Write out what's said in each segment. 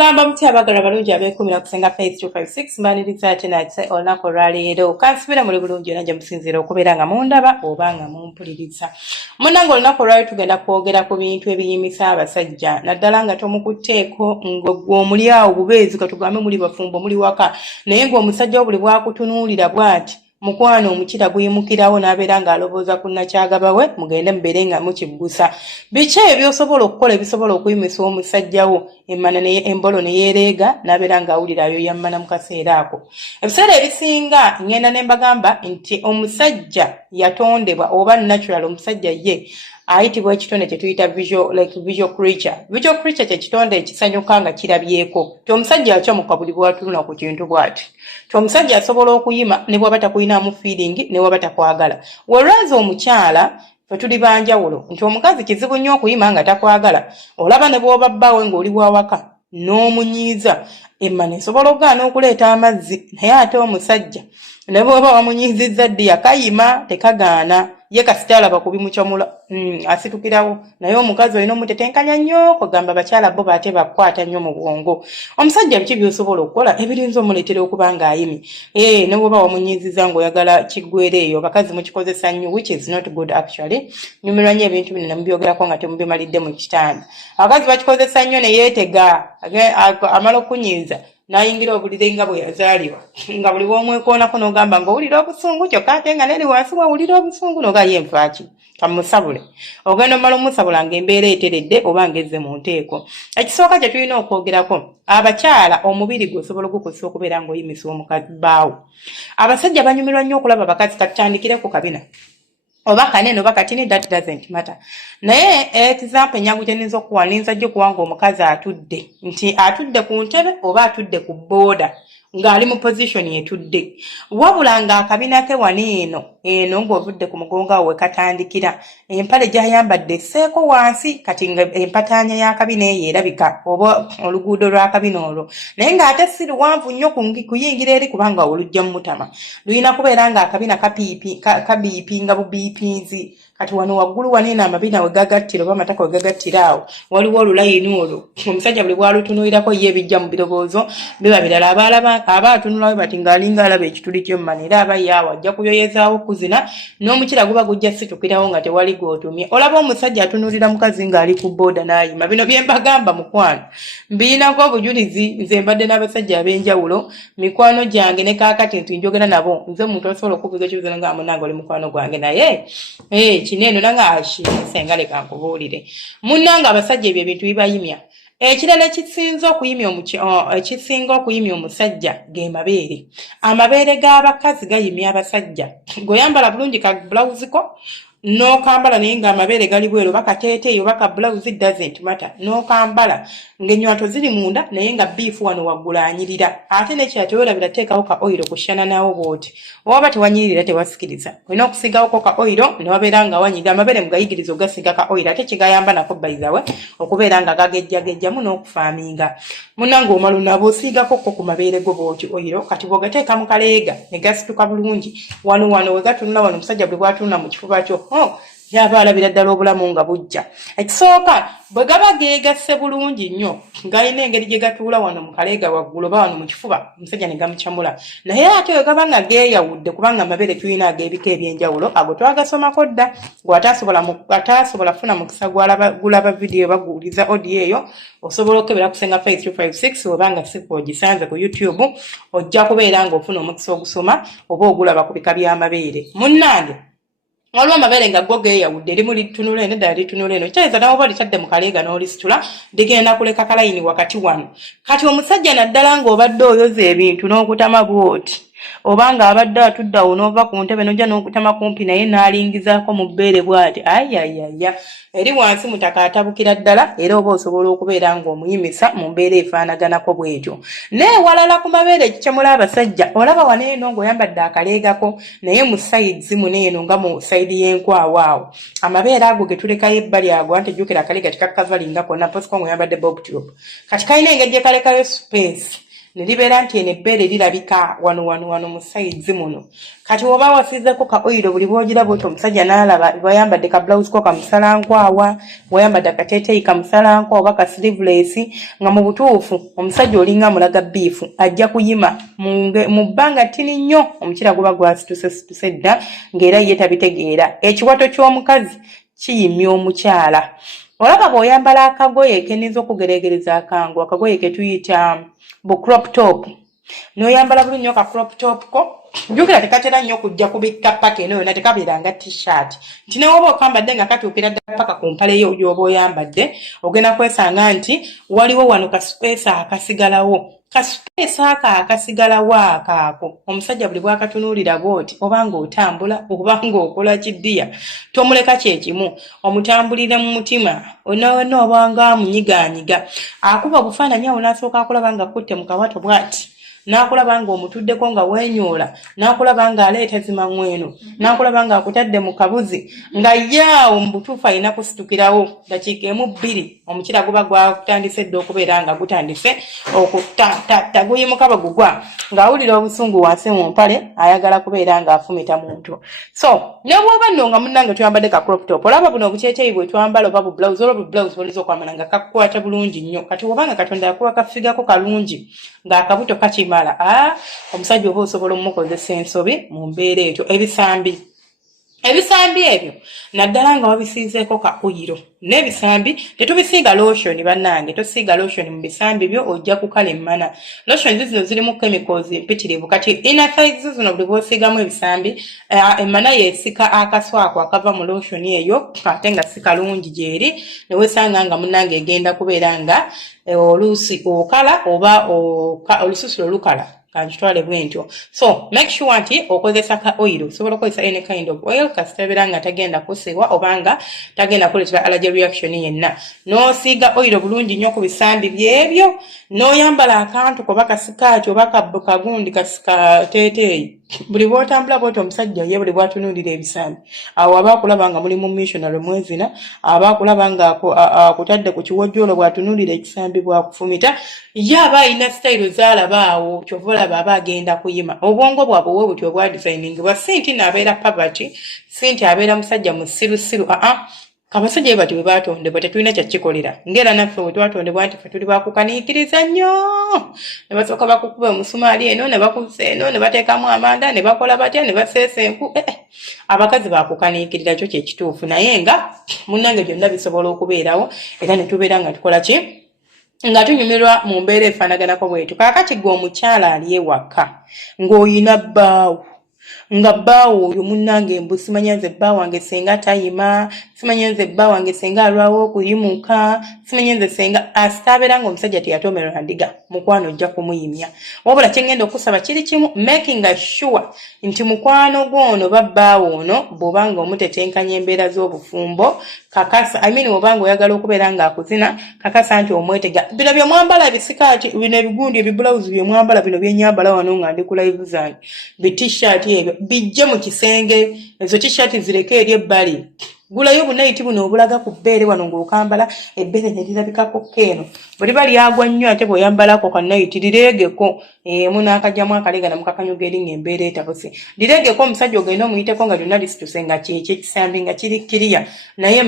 Mugamba mti abagala balungi abeekumira kusenga Faith 256 mbaniriza ate nate olunaku olwaleero kansubira muli bulungi era nje musinzira okubeera nga mundaba oba nga mumpuliriza. Munnange olunaku olwaleero tugenda kwogera ku bintu ebiyimisa abasajja naddala nga tomukutteeko ng'omuli awo bubeezi katugambe muli bafumbo muli waka naye ng'omusajja buli bwakutunuulira bw'ati mukwano omukira guyimukirawo n'abeera ng'alobooza ku nnakyagaba we mugende mubeere nga mukibbusa. Biki ebyosobola okukola ebisobola okuyimisa omusajjawo embolo ne yeereega n'abeera ng'awulira ayoyammana mu kaseera ako. Ebiseera ebisinga ngenda ne mbagamba nti omusajja yatondebwa oba natural omusajja ye ayitibwa ekitonde kye tuyita visual creature. Visual creature kye kitonde ekisanyuka nga kirabyeko. Ti omusajja akyamuka buli bw'atunula ku kintu bw'ati. Ti omusajja asobola okuyima ne bw'aba takulinamu feeling ne bw'aba takwagala. Whereas omukyala fe tuli banjawulo nti omukazi kizibu nnyo okuyima nga takwagala. Olaba ne bw'oba bbaawe ng'oli bwawaka n'omunyiiza emmana esobola okugaana okuleeta amazzi naye ate omusajja ne bw'oba wamunyiizizza ddi yakayima tekagaana. Ye kasitala bakubimuchamula asitukirawo naye omukazi olina omutetenkanya nnyo kugamba abakyala bo baate bakwata nnyo mu bwongo. Omusajja biki by'osobola okukola ebirinza omuleetera okuba ng'ayimi ne bw'oba wamunyiiziza ng'oyagala kiggwera eyo bakazi mukikozesa nnyo which is not good actually. Nyumirwa nnyo ebintu bino namubyogerako nga temubimalidde mu kitanda. Abakazi bakikozesa nnyo ne yeetega amala okunyiiza nayingira obulire nga bwe yazaalibwa nga buli w'omwekoonako n'ogamba ng'owulira obusungu kyokka ate nga neri wansi wawulira obusungu n'oga ye nfaaki kamusabule ogenda omala omusabula ng'embeera eteredde oba ngezze mu nteeko. Ekisooka kye tulina okwogerako abakyala omubiri gwe osobola okukozesa okubeera ng'oyimisa omukazi baawo. Abasajja banyumirwa nnyo okulaba abakazi katutandikire ku kabina oba kanene oba katini that doesn't matter. Naye example enyangu gye nninza okuwa ninza jjo kuwanga omukazi atudde nti atudde ku ntebe oba atudde ku booda ng'ali mu position yetudde wabula ng'akabina ke wano eno ng'ovudde ku mugongo awo wekatandikira empale gy'ayambadde esseeko wansi kati nga empataanya y'akabina eyo erabika oba oluguudo lw'akabina olwo naye ng'ate si luwanvu nnyo kuyingira eri kubanga olujja mu mutama luyina kubeera ng'akabina kabiipinga bubiipinzi kati wano waggulu waneeno amabina we gagattira oba amataka we gagattira awo waliwo olulayini olwo omusajja buli bwalutunuulirako ye bijja mu birowoozo biba birala aba atunulawe bati ng'alinga alaba ekituli ky'emmana era aba yaawo ajja kuyoyezaawo kuzina n'omukira guba gujja situkirawo nga tewali gw'otumye. Olaba omusajja atunuulira mukazi ng'ali ku booda n'ayima. Bino bye mbagamba mukwano mbirinako obujulizi nze mbadde n'abasajja ab'enjawulo mikwano gyange ne kaakati nti njogera nabo nze omuntu osobola okubuuza ekibuzo nga munange oli mukwano gwange naye kineeno nanga ashisenga leka nkubuulire munnange abasajja ebyo ebintu bibayimya. Ekirala ekisinga okuyimya omusajja ge mabeere. Amabeere g'abakazi gayimya abasajja. Goyambala bulungi ka blouse ko n'okambala naye ng'amabeere gali bweru oba kateeteeyi oba ka blouse doesn't matter n'okambala ng'ennywato ziri munda naye nga biifu wano waggulu anyirira ate n'ekyate weerabira teekawo ka oyiro kushana nawo bw'oti oba tewanyirira tewasikiriza olina okusigawoko ka oyiro ne wabeera nga wanyirira amabeere mugayigiriza ogasiga ka oyiro ate kigayamba nako bayizawe okubeera nga gagejjagejjamu n'okufaaminga. Munnange omala nabo osiigako ku mabeere go bw'oti oyiro kati bw'ogateeka mu kaleega ne gasituka bulungi wano we gatunula wano omusajja bwe bwatunula mu kifuba kyo yaba alabira ddala obulamu nga bujja. Ekisooka bwe gaba geegasse bulungi nnyo ng'alina engeri gye gatuula wano mu kaleega waggulu oba wano mu kifuba omusajja ne gamucamula naye ate we gaba nga geeyawudde kubanga amabeere tulina ag'ebika eby'enjawulo ago twagasomako dda gw'ataasobola funa mukisa gulaba vidiyo baguwuliza audio eyo osobola okukebera kusenga Faith 256 oba nga si ogisanze ku YouTube ojja kubeera ng'ofuna omukisa ogusoma oba ogulaba ku bika by'amabeere. Munnange waliwo amabeere nga go geeyawudde erimu litunula eno eddala litunula eno kyayinza nawe oba litadde mu kaleega n'olisitula ligenda kuleka kalayini wakati wano kati omusajja naddala ng'obadde oyoza ebintu n'okutama bw'oti oba ng'abadde atudde awo n'ova ku ntebe n'ojja n'okutama kumpi naye n'alingizaako mu bbeere bw'ati ayayaya eri wansi mutaka atabukira ddala era oba osobola okubeera ng'omuyimisa mu mbeera efaanaganako bw'etyo. Neewalala ku mabeere ekikyamula abasajja olaba waneeno ng'oyambadde akaleegako naye mu sayizi muneeno nga mu sayidi y'enkwawa awo amabeere ago ge tulekayo ebbali ago anti jjukira akaleega tikakavalinga konna posiko ng'oyambadde bob top kati kalina engeri gye kalekayo space ne libeera nti eno ebbeere lirabika wano mu saizi muno. Kati oba wasiizeko ka oil buli bw'ogira bw'oti omusajja n'alaba wayambadde ka blouse ko kamusalankwawa, wayambadde akateeteeyi kamusalankwawa oba ka sleeveless, nga mu butuufu omusajja olinga mulaga biifu ajja kuyima mu bbanga ttini nnyo omukira guba gwasituse dda ng'era ye tabitegeera. Ekiwato ky'omukazi kiyimya omukyala. Olaba bw'oyambala akagoye kenniza okugeregereza akangu, akagoye ke tuyita bu crop top, n'oyambala bulungi nnyo ka crop top ko, jjukira tekatera nnyo kujja kubikka paka eno yonna, tekabeera nga t-shirt. Nti ne woba okambadde nga katuukira ddala paka ku mpale yo gy'oba oyambadde, ogenda kwesanga nti waliwo wano ka space akasigalawo. Kaspeesa akasigalawo akaako omusajja buli bw'akatunuulira bw'oti oba ng'otambula oba ng'okola kiddiya tomuleka kyekimu omutambulire mu mutima onaona oba nga amunyigaanyiga akuba obufaananyi awo n'asooka akulaba nga akutte mu kawato bw'ati n'akulaba nga omutuddeko nga weenyoola n'akulaba nga aleeta zimaŋŋweno n'akulaba nga akutadde mu kabuzi nga yaawo mu butuufu alina kusitukirawo dakiika emu bbiri omukira guba gwatandise dde okubeera nga gutandise guyimuka bagugwa ng'awulira obusungu wansi mu mpale ayagala kubeera ng'afumita muntu. So ne bw'oba nno nga munnange tuyambadde ka crop top olaba buno obuceeceeyi bwe twambala oba bu blouse olaba bu blouse bw'oliza okwambala nga kakukwata bulungi nnyo kati obanga Katonda yakuba kafigako kalungi ng'akabuto kakimala omusajja oba osobola omukozesa ensobi mu mbeera etyo. Ebisambi ebyo naddala nga wabisiizeeko ka oyiro n'ebisambi tetubisiiga lotion bannange, tosiiga lotion mu bisambi byo ojja kukalemmana. Lotion zino zirimu chemicals empitirivu kati inner thighs zino buli bw'osiigamu ebisambi emmana yeesika akaswako akava mu lotion eyo ate nga si kalungi gyeri ne weesanga nga munnange egenda kubeera nga oluusi okala oba olususu olukala kanjitwale bwentyo. So make sure nti okozesa ka oil, osobola okozesa any kind of oil kasitebera nga tagenda kusibwa obanga tagenda kuleetera allergy reaction yenna. N'osiiga oil bulungi nnyo ku bisambi byebyo, n'oyambala akantu koba kasikaati oba kagundi kasikateeteeyi. Buli bw'otambula bw'oti omusajja ye buli bw'atunuulira ebisambi awo aba akulaba nga mulimu missionary mwezina, aba akulaba nga akutadde ku kiwojjolo bw'atunuulira ekisambi bw'akufumita, ye aba alina style z'alaba awo kyova olaba aba agenda kuyima. Obwongo bwabwe bwe butyo obwa designingibwa, si nti n'abeera poverty, si nti abeera musajja musirusiru, abasajja bati bwe baatondebwa tetulina kyakikolera ng'era naffe bwe twatondebwa nti ffe tuli bakukaniikiriza nnyo, ne basooka bakukuba omusumaali eno ne bakusa eno ne bateekamu amanda ne bakola batya ne baseesa enku. Abakazi bakukaniikirira kyo kyekituufu, naye nga munnange byonna bisobola okubeerawo era ne tubeera nga tukola ki nga tunyumirwa mu mbeera efaanaganako bwetu. Kaakati gwe omukyala ali ewaka ng'oyina bbaawo nga bbaawo oyo munnange embu simanya nze bba wange senga tayima, simanya nze bba wange senga alwawo okuyimuka, simanya nze senga asitabeera nga omusajja teyatomerwa ndiga mukwano ojja kumuyimya. Wabula kyengenda okusaba kiri kimu, making sure nti mukwano gwono babbaawo ono bw'obanga omutetenkanya embeera z'obufumbo kakasa, bw'obanga oyagala okubeera nga akuzina kakasa nti omwetega. Bino bye mwambala ebisikaati bino ebigundi ebibulawuzi bye mwambala bino byenyambala wano nga ndi ku live zange bi t-shirt ebyo bijje mu kisenge, ezo t-shirt zireke eri ebbali. Gulayo bunaiti buno obulaga ku bbeere wano ng'okambala ebbeere ne lirabikako keeno. Bwe liba lyagwa nnyo ate bw'oyambalako ka naiti lireegeko munaakajjamu akalega ne mukakanyuga eringa embeera etabuse. Lireegeko omusajja ogenda omuyiteko nga lyonna lisituse nga kyekisambi nga kiri kiriya. Naye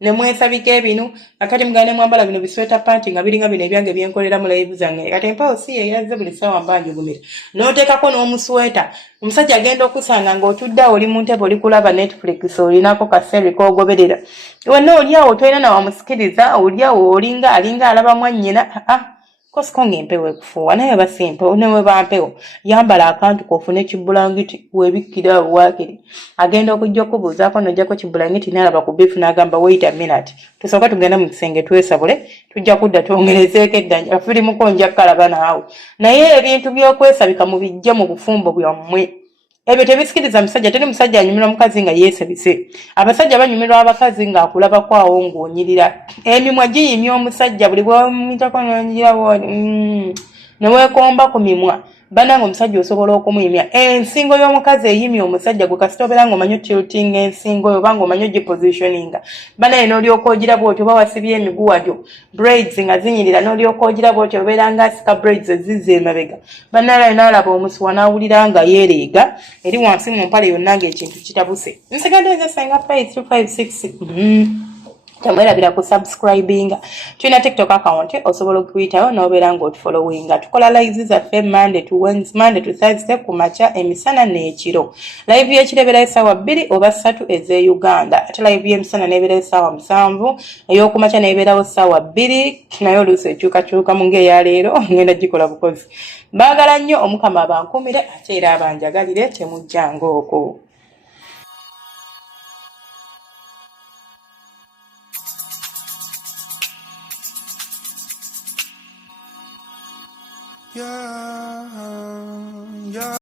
ne mwesabika ebinu akati mugane mwambala bino bisweta panti nga biringa bino ebyange byenkolera mu live zange. Kati empaawo si yeyaze buli ssaawa mbanjugumira. N'oteekako n'omusweta. Omusajja agenda okusanga ng'otudde awo oli mu ntebe oli kulaba Netflix olinako kaseeri k'ogoberera. Wonna oli awo tolina na wamusikiriza, oli awo alinga alaba mwannyina. Kosiko ng'empewo ekufuuwa naye basi empewo ne bwe bampewo yambala akantu kofune kibulangiti weebikkira awo waakiri. Agenda okujja okubuuzaako n'ojjako kibulangiti n'alaba ku biifu n'agamba wait a minute, tusooka tugenda mu kisenge twesabule tujja kudda twongerezeeko eddanja firimuko nja kalaba naawe. Naye ebintu by'okwesabika mubijje mu bufumbo byammwe. Ebyo tebisikiriza musajja, teri musajja anyumirwa mukazi nga yeesabise. Abasajja banyumirwa abakazi nga akulabako awo ng'onyirira. Emimwa giyimya omusajja buli bw'omitako n'onyirira ne weekomba ku mimwa bananga omusajja osobola okumuyimya ensingo y'omukazi eyimya omusajja gwe kasita obeera ng'omanyi tilting ensingo oba ng'omanyi ogipositioninga banaye n'olyoka ogiraba otyo oba wasibye emiguwadyo braids nga zinyirira n'olyoka ogiraba otyo obeera ng'asika braids ezizza emabega banaye n'alaba omusuwa n'awulira nga yeereega eri wansi mu mpale yonna ng'ekintu kitabuse nsigadde eza Senga Faith 256 tamwerabira ku subscribinga tulina tiktok account osobola okuyitayo n'obeera ng'otufollowinga tukola live zaffe Monday to Thursday ku makya emisana n'ekiro live y'ekiro ebeera essaawa 2 oba 3 ez'e Uganda ate live y'emisana n'ebeera essaawa 7 ey'oku makya n'ebeerawo essaawa 2 naye oluusi ekyukakyuka mu ng'eyaleero ngenda gikola bukozi baagala nnyo omukama abankumire ate era abanjagalire temujjanga okwo. Yeah, yeah.